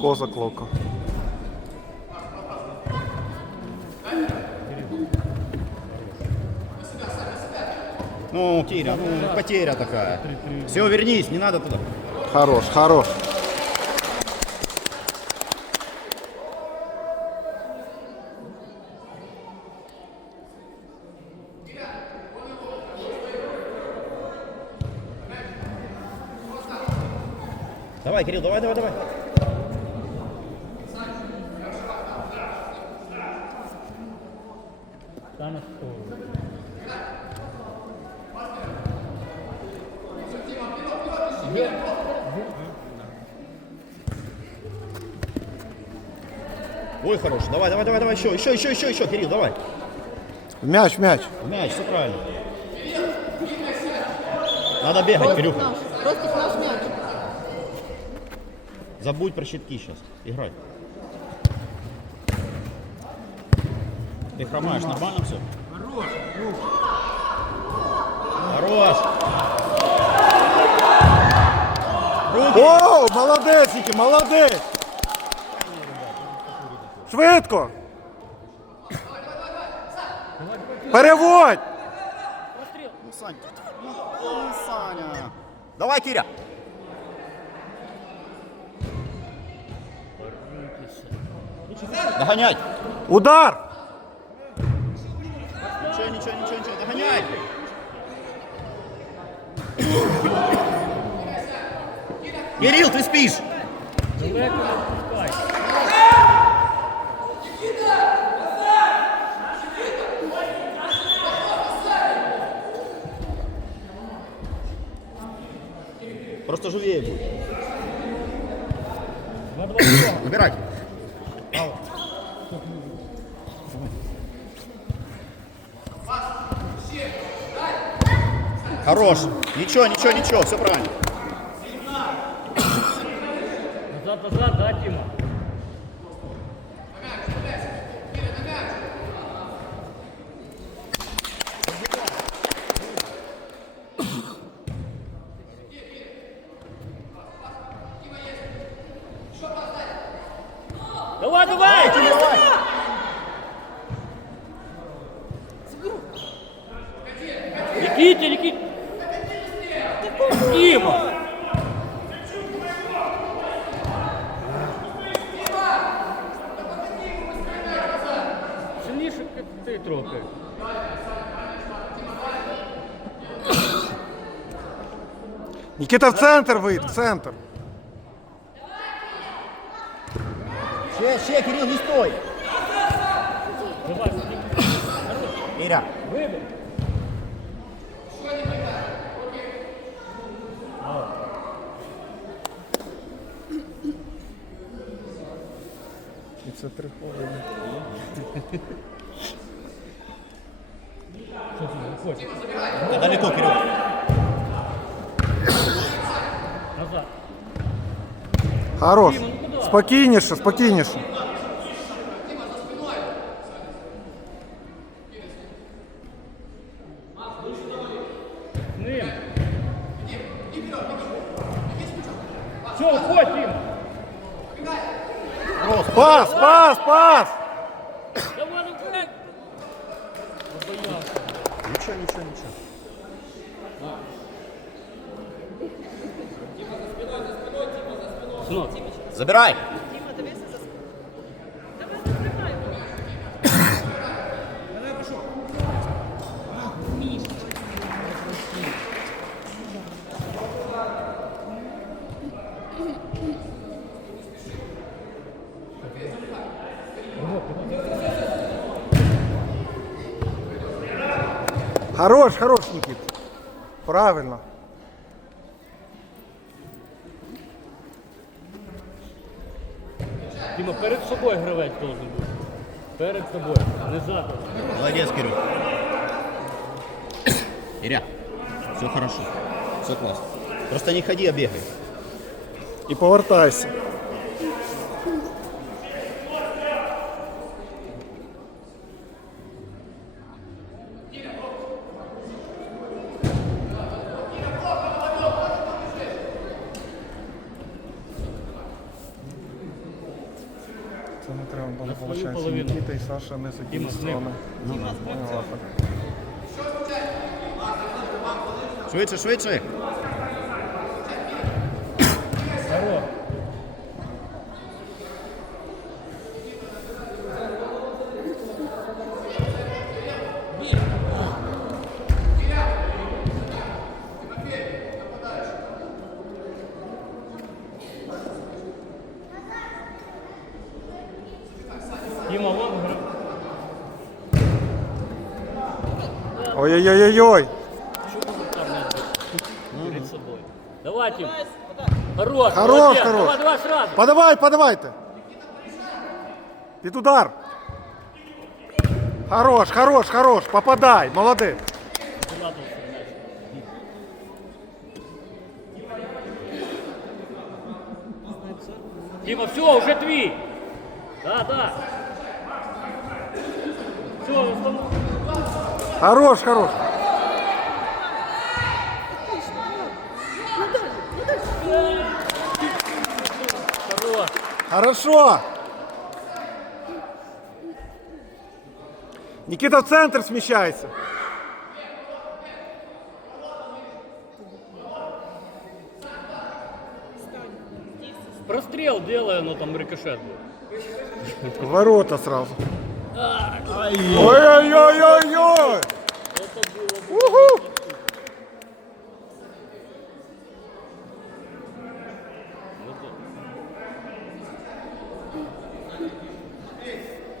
Козак локо. Ну, Киря, ну, потеря такая. Все, вернись, не надо туда. Хорош, хорош. Давай, Кирилл, давай, давай, давай. Ой, хорош. Давай, давай, давай, давай, еще, еще, еще, еще, еще, Кирилл, давай. Мяч, мяч. Мяч, все правильно. Надо бегать, Кирюха. Наш. Просто наш мяч. Забудь про щитки сейчас. Играй. Ты хромаешь, нормально все? Хорош. Хорош. Руки. О, молодець, Ніки, молодець. Швидко. Переводь. Ну, Саня. Ну, Саня. Давай, Киря. Догонять. Удар. Ничего, ничего, ничего, ничего. Догонять. Кирилл, ты спишь. Просто живее будет. Выбирать. Хорош. Ничего, ничего, ничего, все правильно. Назад, назад, да, Тима? Давай, давай! Никите, Никите! Тима! Сильніше як ти трохи. Нікіта в центр вийде, в центр. Ще, ще, Кирилл, не стой. Давай, Іря. вибір. І це три хвилини. Що ти не хочеш? Да, далеко, Кирилл. Хорош. Спокійніше, спокійніше. Сынок, Забирай. Хорош, хорош, Нікіт. Правильно. Тима, перед собою гравець должен бути. Перед собою, не задом. Молодец, Кирилл. Иря, все хорошо. Все классно. Просто не ходи, а бегай. І повертайся. Саша не з однієї Діма, з ним. сторони. Ну, поняла, так. Швидше, швидше. Ой-ой-ой-ой. Что вы там не перед собой? Давай, Тим. Хорош, Хорош, молодец. хорош. Давай, сразу. Подавай, подавайте. Під удар. Хорош, хорош, хорош. Попадай, молодець. Дима, все, уже твій. Да, да. Все, установ... Хорош, хорош. Хорош. Хорошо. Никита в центр смещайся. Прострел делай, оно там рикошет. В Ворота сразу. Ой-ой-ой-ой-ой.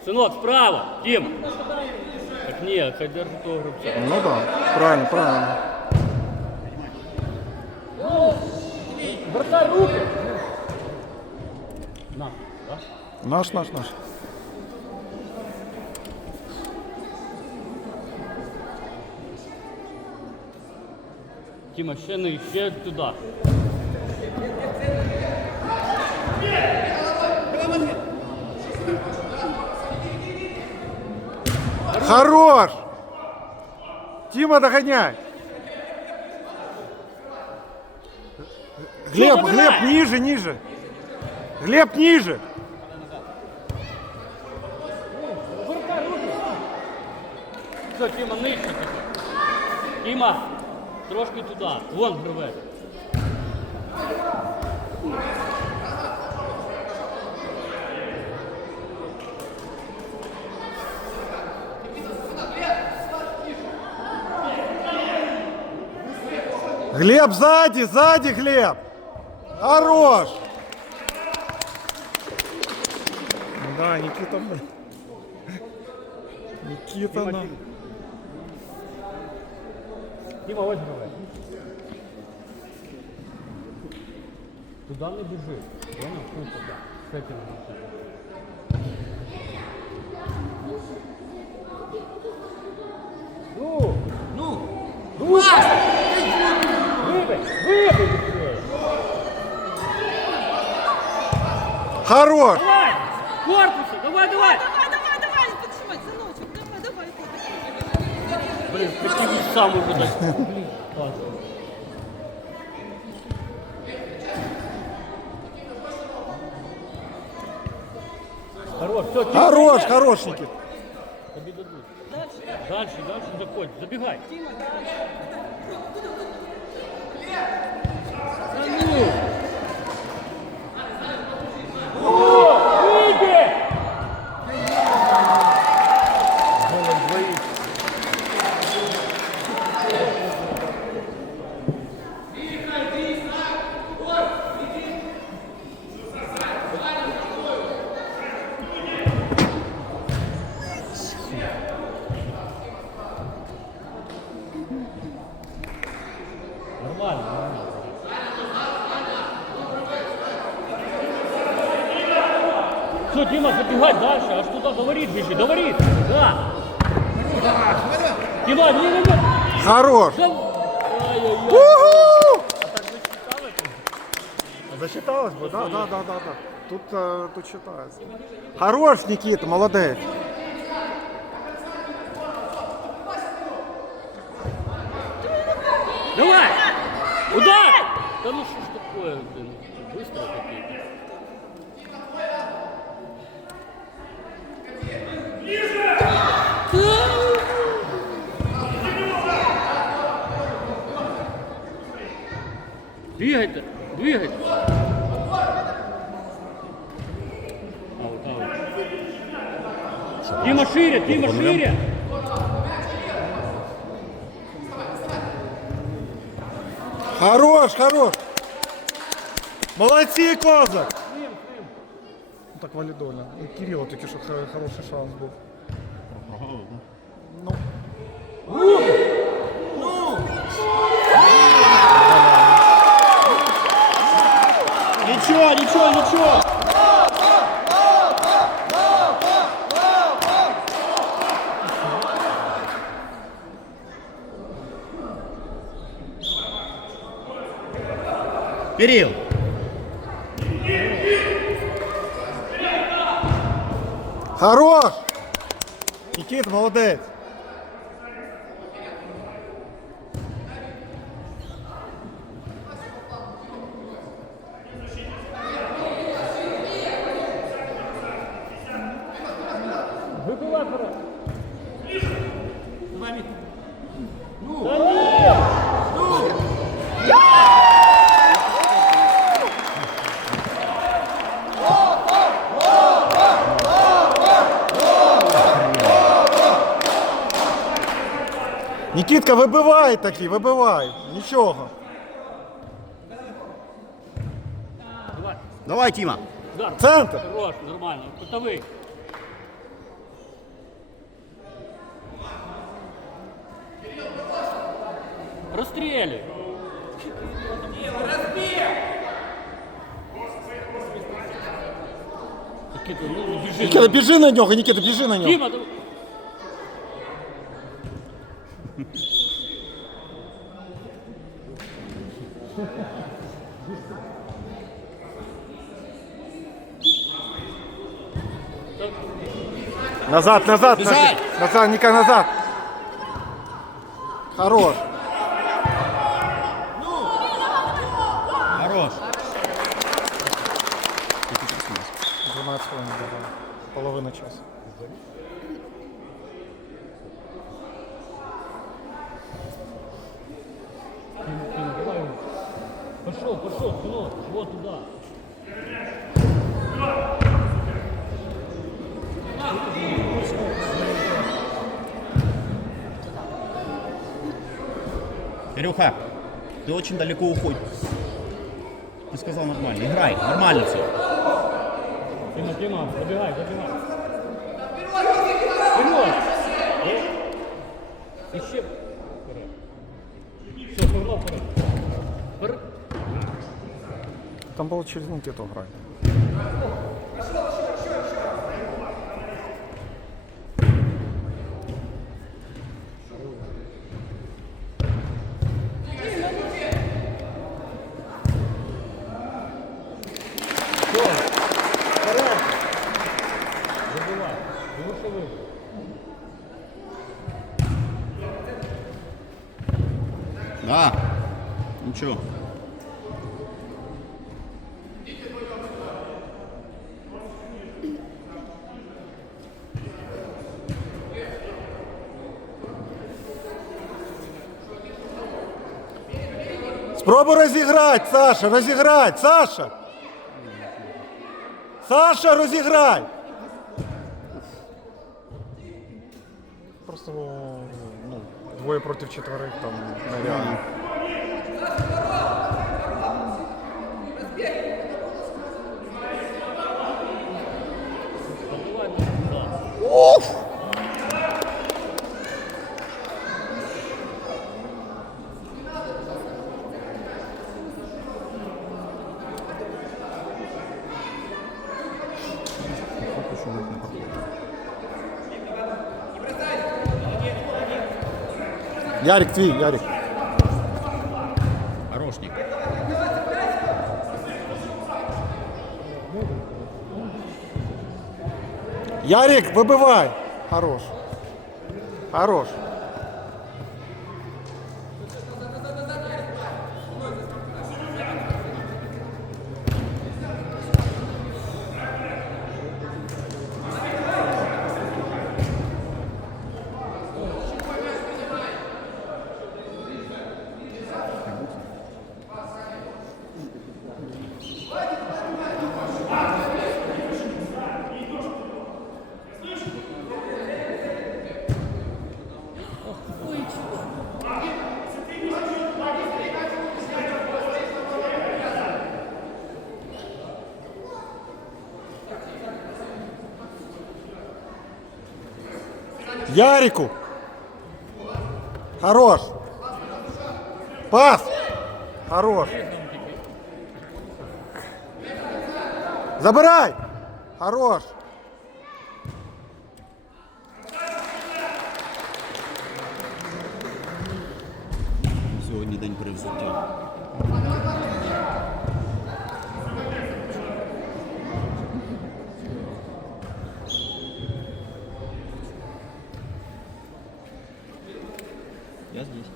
Сынок, справа, Дим. Так нет, хоть держи того гребца. Ну да, правильно, правильно. Бросай руки. На, да? Наш, наш, наш. Тима, ще не, ще туди. Хорош! Тима, догоняй! Глеб, Глеб, ниже, ниже! Глеб, ниже! Все, Тима, нижче тепер. Тима, трошки туди. Вон гриве. Глеб, сзади, сзади, Глеб! Хорош! Да, Никита, блин. Никита, на. Тима, ось гриве. Туди не біжи. Понял? Тут туди. З этим. Ну, ну, ну, вибий, вибий. Хорош! Давай! Корпусы! Давай, давай! Давай, давай, давай, подшивай, сыночек, давай, давай. Блин, почти сам уже так. Блин. Хорош, все, Хорош, хорош, дадуть. Дальше, дальше заходь, забігай. Да ну! О, вийди! Нормально, нормально. Все, Дима, забегай дальше, аж туда до ворит бежи, до ворит. Да. Дима, не, не, не. Хорош! Ай-яй-яй. А? Засчиталось бы, да, да, да, да, да. Тут, э, тут считается. Хорош, Никита, молодец. Давай! Удар! Да ну что ж такое, блин, быстро какие-то. Двигайте, двигайте. Аут, аут. Тима шире, Тима шире. Хорош, хорош. Молодцы козак. Ну, так валідоля. Кирило тільки що хороший шанс был Кирилл, Хорош! Нікіт, молодець. Нікітка, вибивай таки, вибивай. Нічого. Давай. давай, Тима. Удар. Центр. Хорош, нормально. Кутовий. Розстрілюй. Нікіта, ну не біжи. Нікіта, біжи на нього, Нікіта, біжи на нього. Тіма, Назад, назад, Бежать! назад, Ніка, назад. Хорош. Хорош. 12 хвилин, да, половина часу. Пошел, пошел, сынок, вот туда. Кирюха, ты очень далеко уходишь. Ты сказал нормально. Играй, нормально все. Тима, Тима, забегай, забегай. Вперед! Еще. Все. Там було через Нікіту грати. Все. Вперед. Забивай. Тому що ви. Да. Ничего. Спробуй розіграти, Саша, розіграти, Саша. Саша, розіграй. Двоє проти четверих там нереально. Забивай Ярик, твій, Ярик. Хорошник. Ярик, вибивай. Хорош. Хорош. Ярику. Хорош. Пас. Хорош. Забирай. Хорош. Сьогодні день перевзуття. Я здесь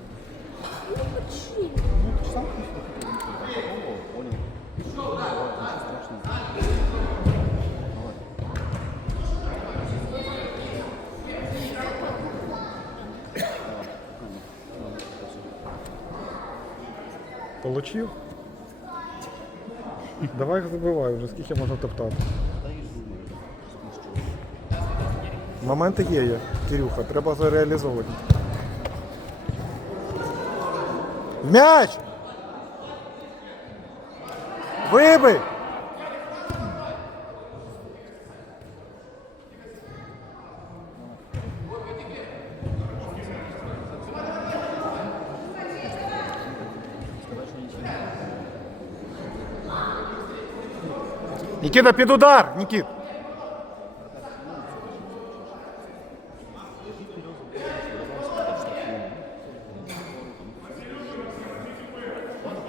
Получив? Давай забивай вже, скільки можна топтати. Моменти є, є, Кирюха, треба зареалізовувати. В М'яч! Вибий! Нікіта, під удар! Нікіт!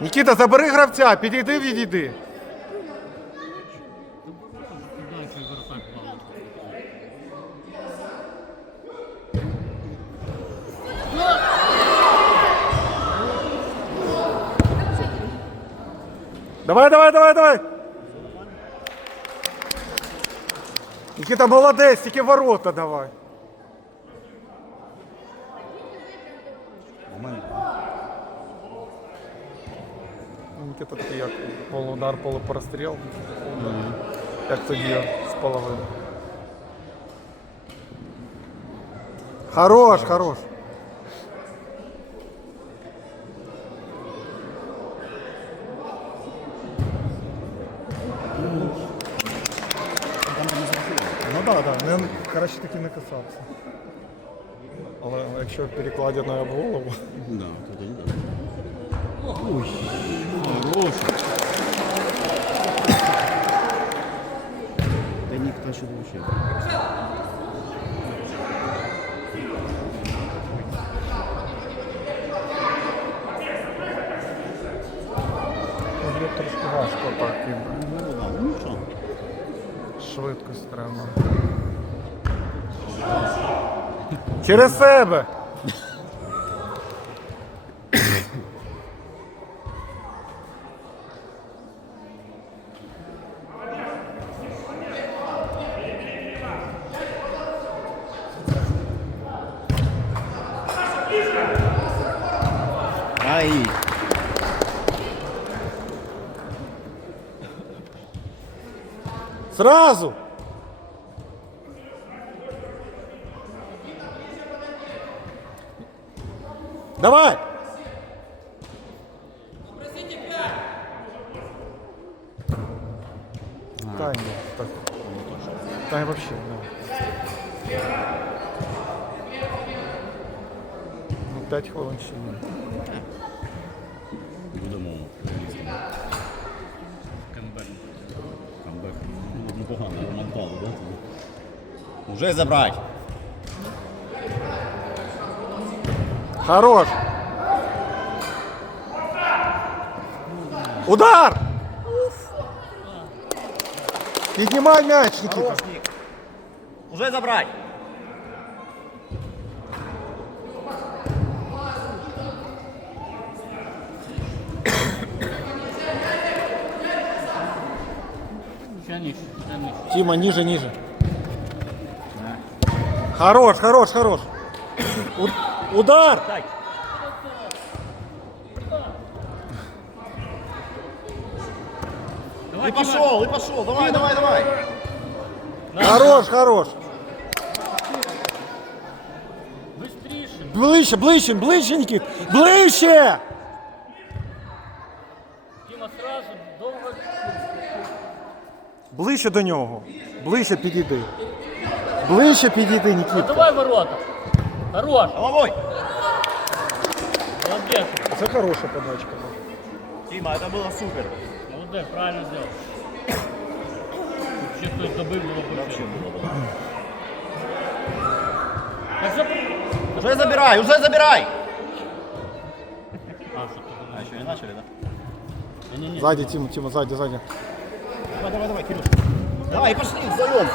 Нікіта, забери гравця, підійди, відійди. Дальше вратарь палит. Давай, давай, давай, давай. Нікіта, молодець, тільки ворота давай. Момент. Ну, Нікіта такий як полудар, полупростріл. Як тоді з половини. Хорош, хорош. Краще таки не касався. Але якщо перекладено об голову. Да, один, да. Ой, хороший. Да никто еще вообще. Може трошки важко так і Ну, да, ну что? швидкость треба. Через себе! Ай! Сразу! Давай! Тайм, так. Тайм вообще, да. Ну, 5 хвилин ще ні. Будемо реалістами. Камбер. Камбек. Ну, непогано, ремонтали, да? Уже забрать. Хорош! Удар! Піднімай м'яч, Нікіта. Уже забрать. Ще ніж, ще ніж. Тима, ниже, ниже. Хорош, хорош, хорош. Удар! Давай, И пошел, и пошел. Давай, давай, давай. Хорош, хорош. Ближче, ближче, ближче, Нікіт. Ближче! Тіма, сразу, довго. Ближче до нього. Ближче підійди. Ближче підійди, Ну, давай ворота. Хорош. Головой! Молодец. Це хороша подачка. Тима, это было супер. Молодец, правильно сделал. Ще хтось добив, було б Вообще было. было. Так що... Уже забирай, уже забирай! А, що ти А еще не начали, да? Ні-ні-ні. Ззаді, Тіма, Тіма, ззаді, ззаді. Давай, давай, давай, Кирюш. Давай, пошли вдвоем.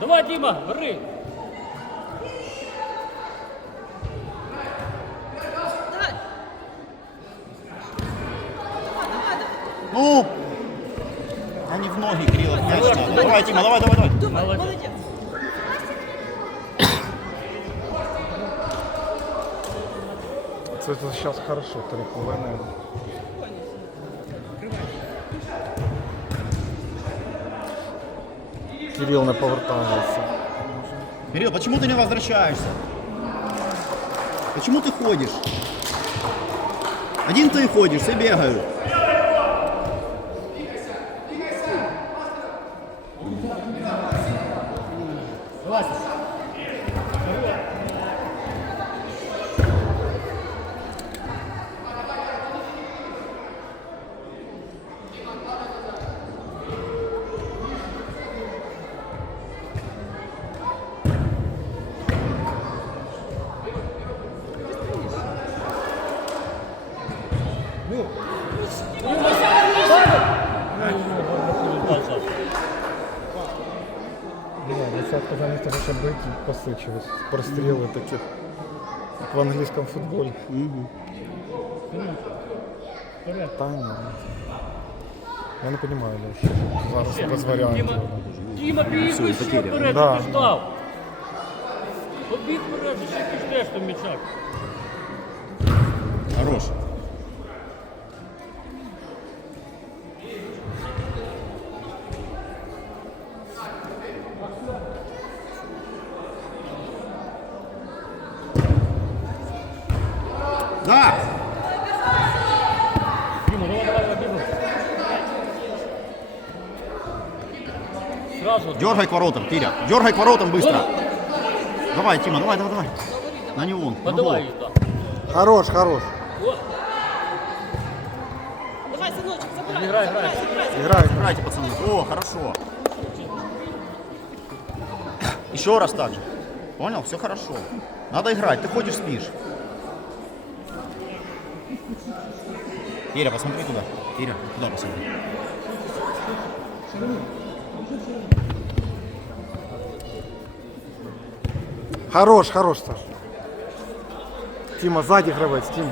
Давай, Діма, бери. Ну! А не в ноги, Кирилл, в мяч надо. Давай, Тима, давай, давай, давай. Думай, Молодец. Це зараз хорошо, три хвилини. Кирил не повертається. Кирилл, почему ты не возвращаешься? Почему ты ходишь? Один ты и ходишь, все бегают. Десятка замість того, щоб бити, посичились. Простріли такі, як в англійському футболі. Та ні. Я не розумію, що зараз без варіантів. Діма, Діма, біг Все, і ще потеря. вперед, Да. ти ж став. Побіг вперед, ще ти ждеш там м'яча. Хорош. Дергай к воротам, Киря. Дергай к воротам быстро. Давай, Тима, давай, давай, давай. На него. на так. Хорош, хорош. Давай, сыночек, забирай. Играй, играй. забирай. Грай. Играйте, пацаны. О, хорошо. Еще раз так же. Понял? Все хорошо. Надо играть. Ты ходишь, спишь. Киря, посмотри туда. Киря, туда посмотри. Хорош, хорош, Саш. Тіма, ззаді гравець, Тіма.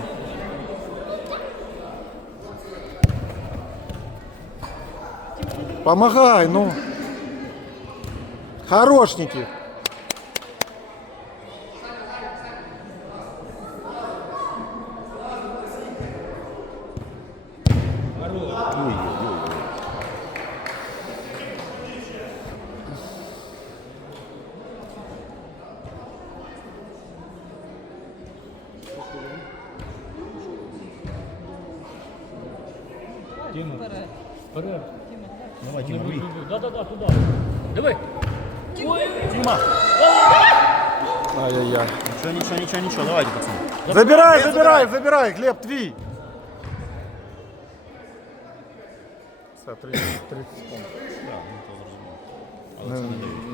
Помогай, ну. Хорошники. Діма, Ничего, ничего. Давайте, пацаны. Забирай, забирай, забирай, Глеб, твій. Все, 30, 30 секунд. Не,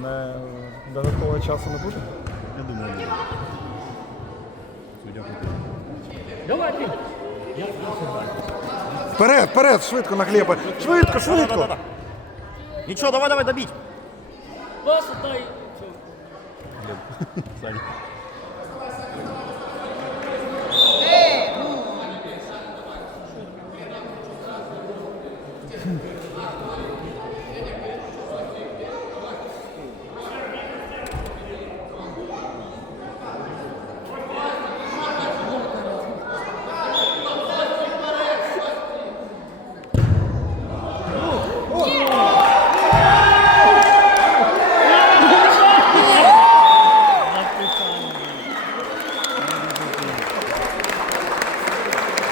не, додаткового часу не буде? Я думаю, нет. Судя по Давай, Діма. Я Вперед, вперед, швидко на Глеба. Швидко, швидко. Ничего, давай, давай, добить. Пас дай. Саня.